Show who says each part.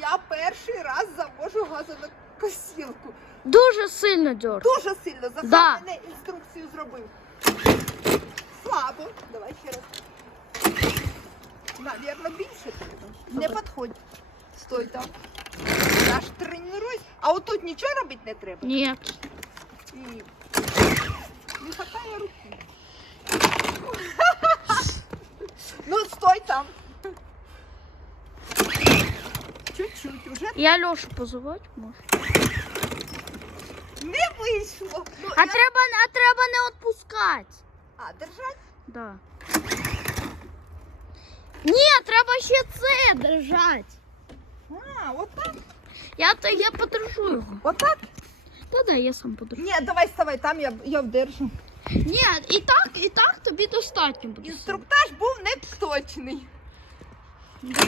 Speaker 1: Я перший раз завожу газонокосілку.
Speaker 2: Дуже сильно дьор.
Speaker 1: Дуже сильно. Захар
Speaker 2: Да.
Speaker 1: мене інструкцію зробив. Слабо. Давай ще раз. Навірно, більше треба. Не підходь. Стой там. Я ж тренуюсь. А отут нічого робити не треба.
Speaker 2: Ні.
Speaker 1: І не хватає руки. ну, стой там. Чуть-чуть уже
Speaker 2: Я Льошу позивати можу.
Speaker 1: не вийшло. Ну,
Speaker 2: А
Speaker 1: я-
Speaker 2: треба, а треба не відпускати.
Speaker 1: А, держать?
Speaker 2: Да. Ні, треба ще це держати.
Speaker 1: А, отак.
Speaker 2: Я, то- я подержу його.
Speaker 1: Отак?
Speaker 2: Та да, я сам подержу.
Speaker 1: Ні, давай ставай там, я, я вдержу.
Speaker 2: Ні, і так, і так тобі достатньо буде.
Speaker 1: Інструктаж був не точний.
Speaker 2: Да.